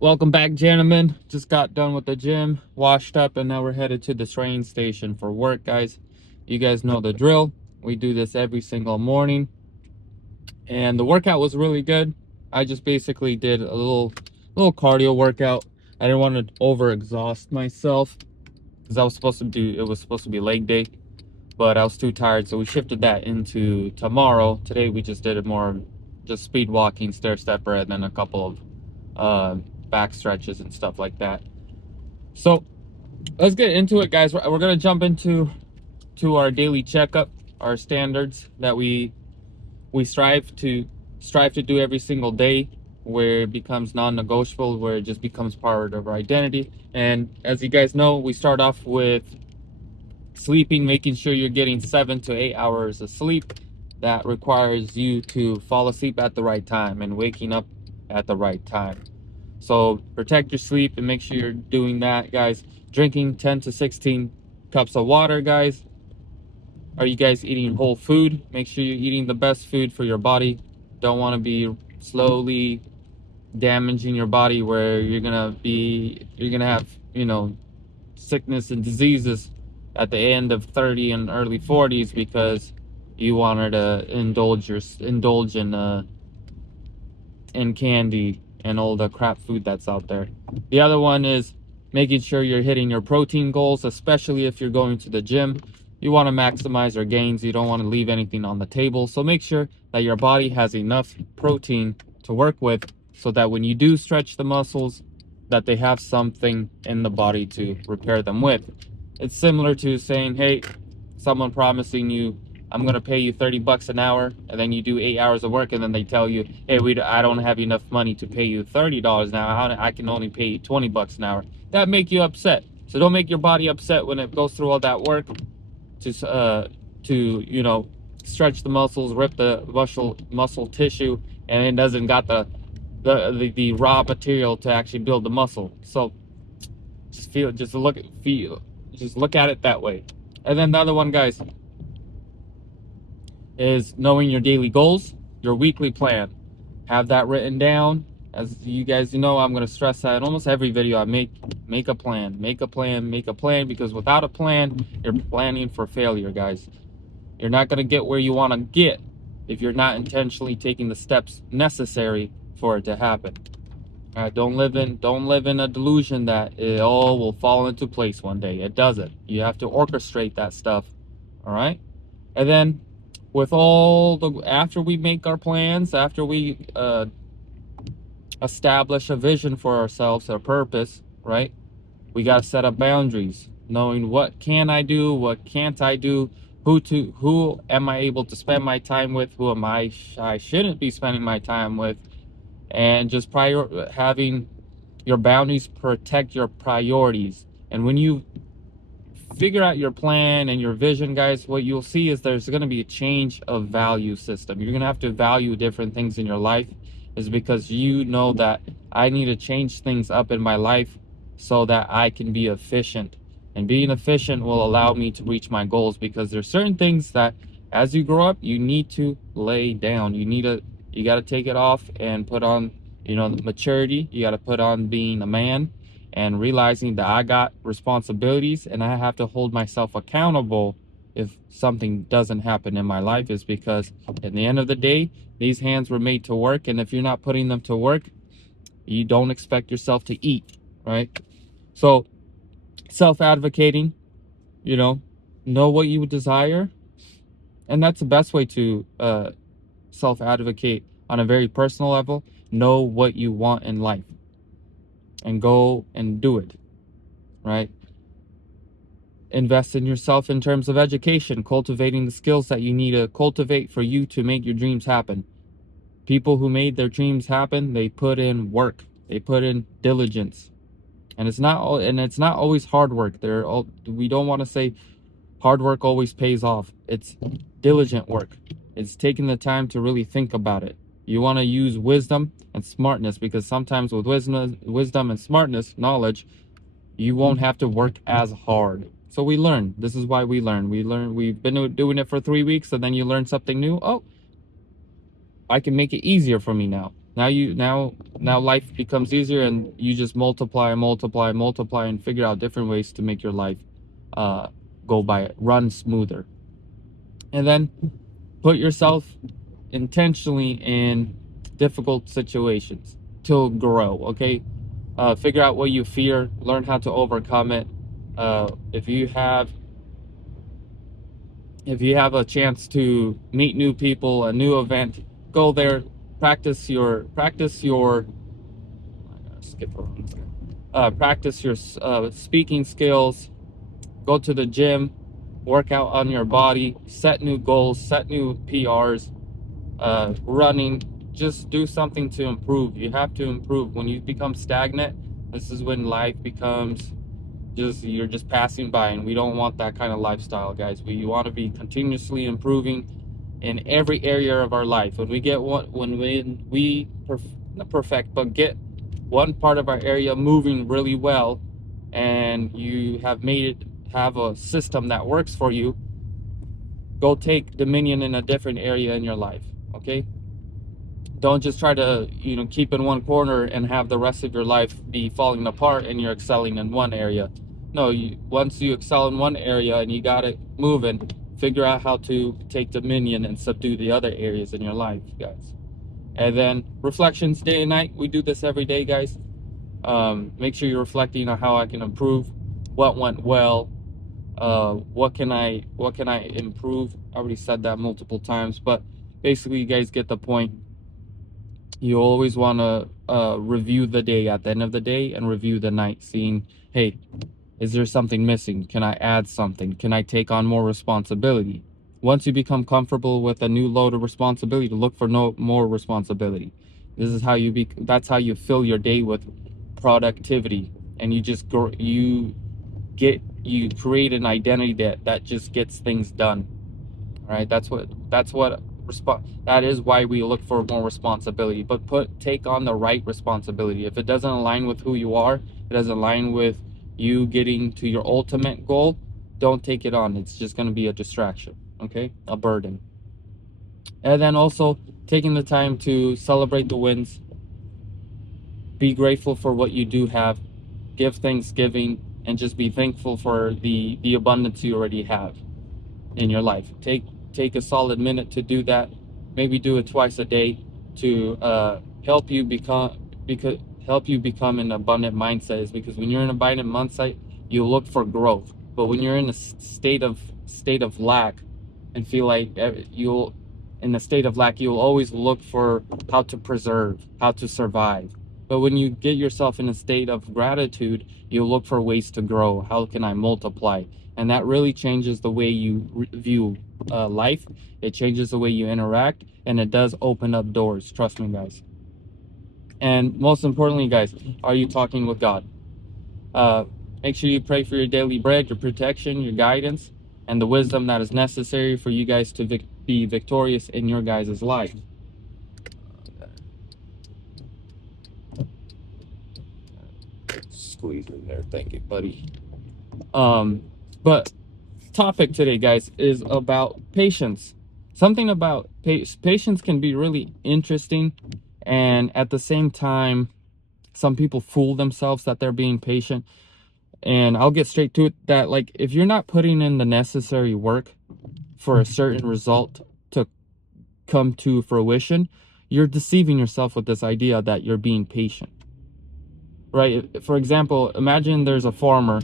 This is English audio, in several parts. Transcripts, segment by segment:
Welcome back, gentlemen. Just got done with the gym, washed up, and now we're headed to the train station for work, guys. You guys know the drill. We do this every single morning, and the workout was really good. I just basically did a little cardio workout. I didn't want to overexhaust myself because it was supposed to be leg day, but I was too tired, so we shifted that into tomorrow. Today we just did it more just speed walking, stair stepper, and then a couple of back stretches and stuff like that. So let's get into it, guys. We're gonna jump into our daily checkup, our standards that we strive to do every single day, where it becomes non-negotiable, where it just becomes part of our identity. And as you guys know, we start off with sleeping, making sure you're getting 7 to 8 hours of sleep. That requires you to fall asleep at the right time and waking up at the right time. So protect your sleep and make sure you're doing that, guys. Drinking 10 to 16 cups of water, guys. Are you guys eating whole food? Make sure you're eating the best food for your body. Don't want to be slowly damaging your body where you're gonna have, sickness and diseases at the end of 30 and early 40s because you wanted to indulge in candy and all the crap food that's out there. The other one is making sure you're hitting your protein goals, especially if you're going to the gym. You want to maximize your gains. You don't want to leave anything on the table. So make sure that your body has enough protein to work with so that when you do stretch the muscles, that they have something in the body to repair them with. It's similar to saying, hey, someone promising you, I'm going to pay you 30 bucks an hour, and then you do 8 hours of work, and then they tell you, hey, I don't have enough money to pay you $30 an hour. I can only pay you 20 bucks an hour. That make you upset. So don't make your body upset when it goes through all that work to stretch the muscles, rip the muscle tissue, and it doesn't got the raw material to actually build the muscle. So just look at it that way. And then the other one, guys, is knowing your daily goals, your weekly plan. Have that written down. As you guys know, I'm going to stress that in almost every video I make a plan, make a plan, make a plan, because without a plan, you're planning for failure, guys. You're not going to get where you want to get if you're not intentionally taking the steps necessary for it to happen. Don't live in a delusion that it all will fall into place one day. It doesn't. You have to orchestrate that stuff. All right. And then after we make our plans, after we establish a vision for ourselves, a purpose, right? We got to set up boundaries, knowing what can I do, what can't I do, who am I able to spend my time with, who am I shouldn't be spending my time with, and just having your boundaries protect your priorities. And when you figure out your plan and your vision, guys, what you'll see is there's going to be a change of value system. You're going to have to value different things in your life, is because you know that I need to change things up in my life so that I can be efficient. And being efficient will allow me to reach my goals, because there's certain things that as you grow up, you need to lay down. You got to take it off and put on, maturity. You got to put on being a man and realizing that I got responsibilities and I have to hold myself accountable if something doesn't happen in my life, is because at the end of the day, these hands were made to work, and if you're not putting them to work, you don't expect yourself to eat, right? So self-advocating, know what you desire, and that's the best way to self-advocate on a very personal level. Know what you want in life and go and do it, right? Invest in yourself in terms of education, cultivating the skills that you need to cultivate for you to make your dreams happen. People who made their dreams happen, they put in work, they put in diligence, and it's not always hard work. We don't want to say hard work always pays off. It's diligent work. It's taking the time to really think about it. You want to use wisdom and smartness, because sometimes with wisdom and smartness, knowledge, you won't have to work as hard. So we learn. This is why we learn. We've been doing it for 3 weeks, and then you learn something new. Oh, I can make it easier for me now. Now life becomes easier, and you just multiply and multiply and multiply and figure out different ways to make your life run smoother. And then put yourself intentionally in difficult situations to grow. Okay, figure out what you fear, learn how to overcome it. If you have a chance to meet new people, a new event, go there, practice your skip around. Practice your speaking skills, go to the gym, work out on your body, set new goals, set new PRs, running. Just do something to improve. You have to improve. When you become stagnant, this is when life becomes you're just passing by, and we don't want that kind of lifestyle, guys. We want to be continuously improving in every area of our life. When we get not perfect, but get one part of our area moving really well, and you have a system that works for you, go take dominion in a different area in your life. Okay, don't just try to keep in one corner and have the rest of your life be falling apart and you're excelling in one area. No, once you excel in one area and you got it moving, figure out how to take dominion and subdue the other areas in your life, guys. And then reflections, day and night. We do this every day, guys. Make sure you're reflecting on how I can improve, what went well, what can I improve. I already said that multiple times, but basically you guys get the point. You always want to review the day at the end of the day and review the night, seeing, hey, is there something missing? Can I add something? Can I take on more responsibility? Once you become comfortable with a new load of responsibility, to look for more responsibility. This is how that's how you fill your day with productivity, and you create an identity that just gets things done. All right, that is why we look for more responsibility, but take on the right responsibility. If it doesn't align with who you are, it doesn't align with you getting to your ultimate goal, don't take it on. It's just going to be a distraction, okay, a burden. And then also taking the time to celebrate the wins, be grateful for what you do have, give thanksgiving, and just be thankful for the abundance you already have in your life. Take a solid minute to do that. Maybe do it twice a day to help you become an abundant mindset. Is because when you're in an abundant mindset, you look for growth. But when you're in a state of lack and feel like you'll always look for how to preserve, how to survive. But when you get yourself in a state of gratitude, you look for ways to grow. How can I multiply? And that really changes the way you view life. It changes the way you interact, and it does open up doors. Trust me, guys. And most importantly, guys, are you talking with God? Make sure you pray for your daily bread, your protection, your guidance, and the wisdom that is necessary for you guys to be victorious in your guys' life. Squeeze in there. Thank you, buddy. But topic today, guys, is about patience. Something about patience can be really interesting, and at the same time, some people fool themselves that they're being patient. And I'll get straight to it, that like if you're not putting in the necessary work for a certain result to come to fruition, you're deceiving yourself with this idea that you're being patient, right? For example, imagine there's a farmer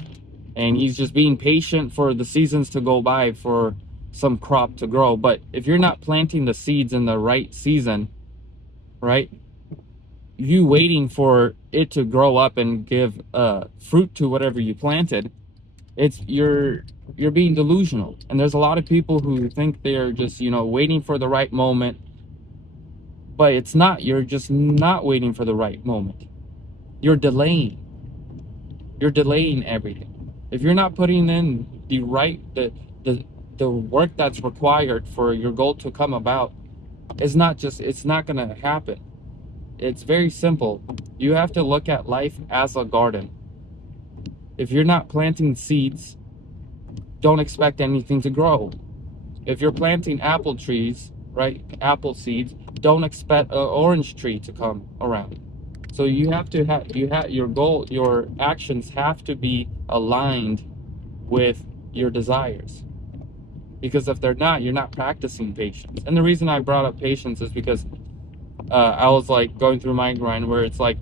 and he's just being patient for the seasons to go by for some crop to grow. But if you're not planting the seeds in the right season, right, you waiting for it to grow up and give fruit to whatever you planted, you're being delusional. And there's a lot of people who think they're just waiting for the right moment, but it's not. You're just not waiting for the right moment. You're delaying everything. If you're not putting in the work that's required for your goal to come about, it's not gonna happen. It's very simple. You have to look at life as a garden. If you're not planting seeds, don't expect anything to grow. If you're planting apple trees right? Apple seeds. Don't expect an orange tree to come around. So you have to have your goal, your actions have to be aligned with your desires. Because if they're not, you're not practicing patience. And the reason I brought up patience is because I was like going through my grind where it's like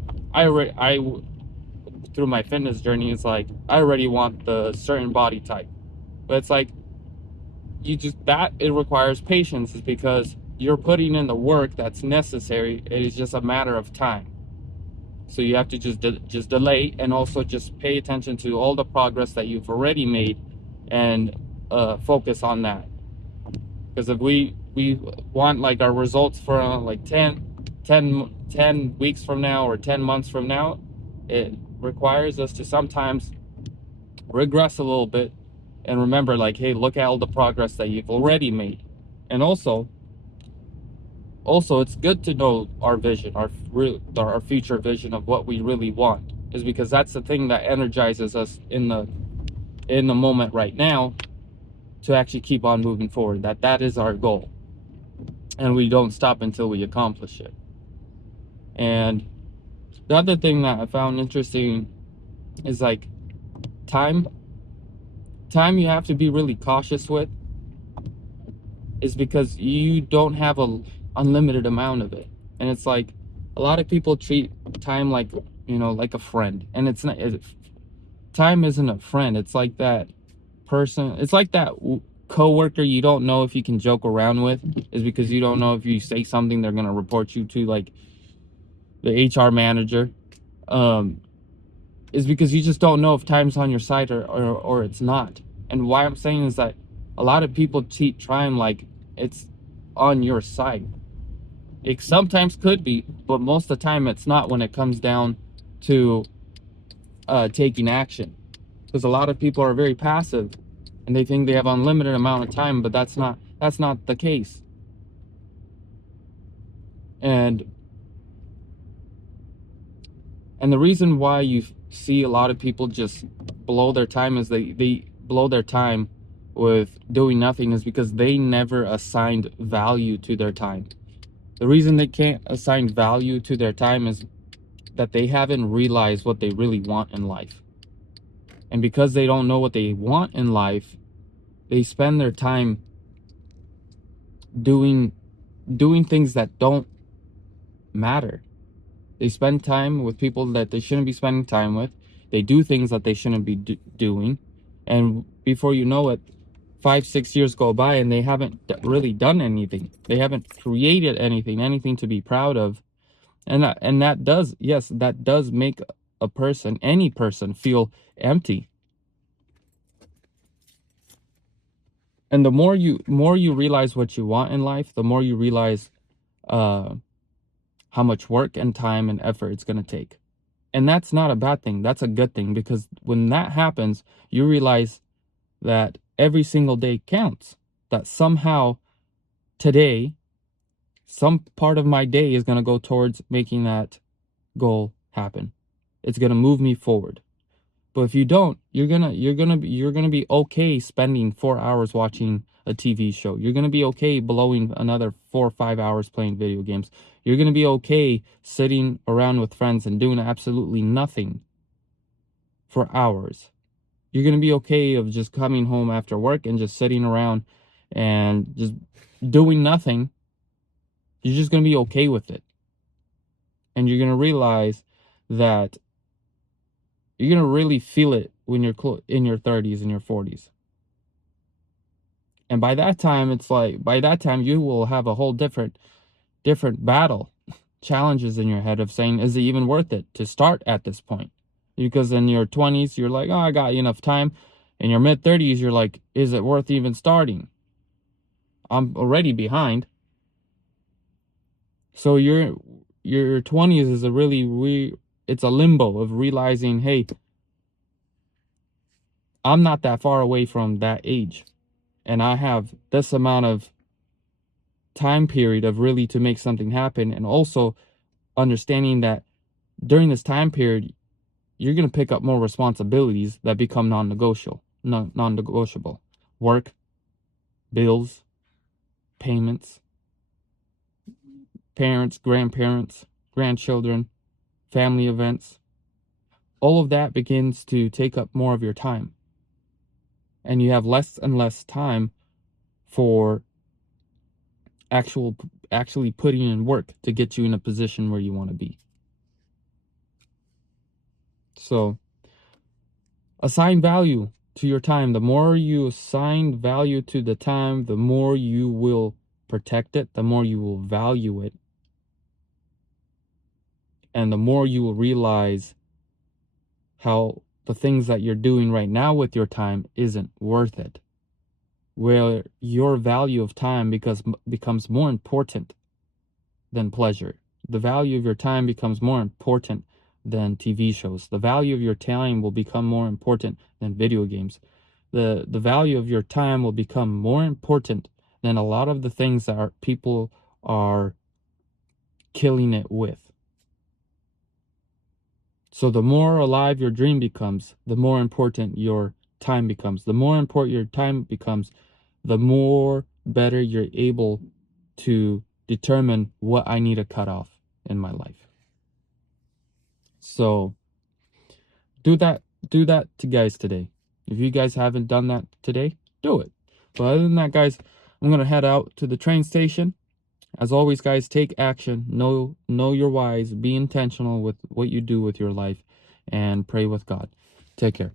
through my fitness journey, it's like I already want the certain body type, but it's like it requires patience, is because you're putting in the work that's necessary. It is just a matter of time. So you have to just delay, and also just pay attention to all the progress that you've already made, and focus on that. Because if we want like our results for like 10 weeks from now or 10 months from now, it requires us to sometimes regress a little bit and remember, like, hey, look at all the progress that you've already made. And also it's good to know our vision, our future vision of what we really want, is because that's the thing that energizes us in the moment right now, to actually keep on moving forward. That is our goal, and we don't stop until we accomplish it. And the other thing that I found interesting is like time you have to be really cautious with, is because you don't have a unlimited amount of it. And it's like a lot of people treat time like, like a friend, and it's not. Time isn't a friend. It's like that person, it's like that coworker you don't know if you can joke around with, is because you don't know if you say something they're going to report you to like the HR manager. Is because you just don't know if time's on your side or it's not. And why I'm saying is that a lot of people treat time like it's on your side. It sometimes could be, but most of the time it's not, when it comes down to taking action. Because a lot of people are very passive, and they think they have unlimited amount of time, but that's not the case. And the reason why you see a lot of people just blow their time is they blow their time with doing nothing, is because they never assigned value to their time. The reason they can't assign value to their time is that they haven't realized what they really want in life. And because they don't know what they want in life, they spend their time doing things that don't matter. They spend time with people that they shouldn't be spending time with. They do things that they shouldn't be doing. And before you know it, 5-6 years go by and they haven't really done anything. They haven't created anything to be proud of. And that does, yes, that does make a person, any person, feel empty. And the more you realize what you want in life, the more you realize how much work and time and effort it's going to take. And that's not a bad thing. That's a good thing, because when that happens, you realize that every single day counts. That somehow today, some part of my day is going to go towards making that goal happen. It's going to move me forward. But if you don't, you're gonna be okay spending 4 hours watching a TV show. You're gonna be okay blowing another 4 or 5 hours playing video games. You're gonna be okay sitting around with friends and doing absolutely nothing for hours. You're gonna be okay of just coming home after work and just sitting around and just doing nothing. You're just gonna be okay with it. And you're gonna realize that you're gonna really feel it when you're in your 30s and your 40s. And by that time, it's like, by that time, you will have a whole different battle, challenges in your head of saying, is it even worth it to start at this point? Because in your 20s, you're like, oh, I got enough time. In your mid 30s, you're like, is it worth even starting? I'm already behind. So your 20s is a really, it's a limbo of realizing, hey, I'm not that far away from that age, and I have this amount of time period of really to make something happen. And also understanding that during this time period, you're going to pick up more responsibilities that become non-negotiable. Work, bills, payments, parents, grandparents, grandchildren, family events. All of that begins to take up more of your time. And you have less and less time for actually putting in work to get you in a position where you want to be. So assign value to your time. The more you assign value to the time, the more you will protect it, the more you will value it, and the more you will realize how the things that you're doing right now with your time isn't worth it. Where your value of time becomes more important than pleasure. The value of your time becomes more important than TV shows. The value of your time will become more important than video games. The value of your time will become more important than a lot of the things that people are killing it with. So the more alive your dream becomes, the more important your time becomes. The more important your time becomes, the more better you're able to determine what I need to cut off in my life. So do that to guys today. If you guys haven't done that today, do it. But other than that, guys, I'm gonna head out to the train station. As always, guys, take action. Know your whys. Be intentional with what you do with your life, and pray with God. Take care.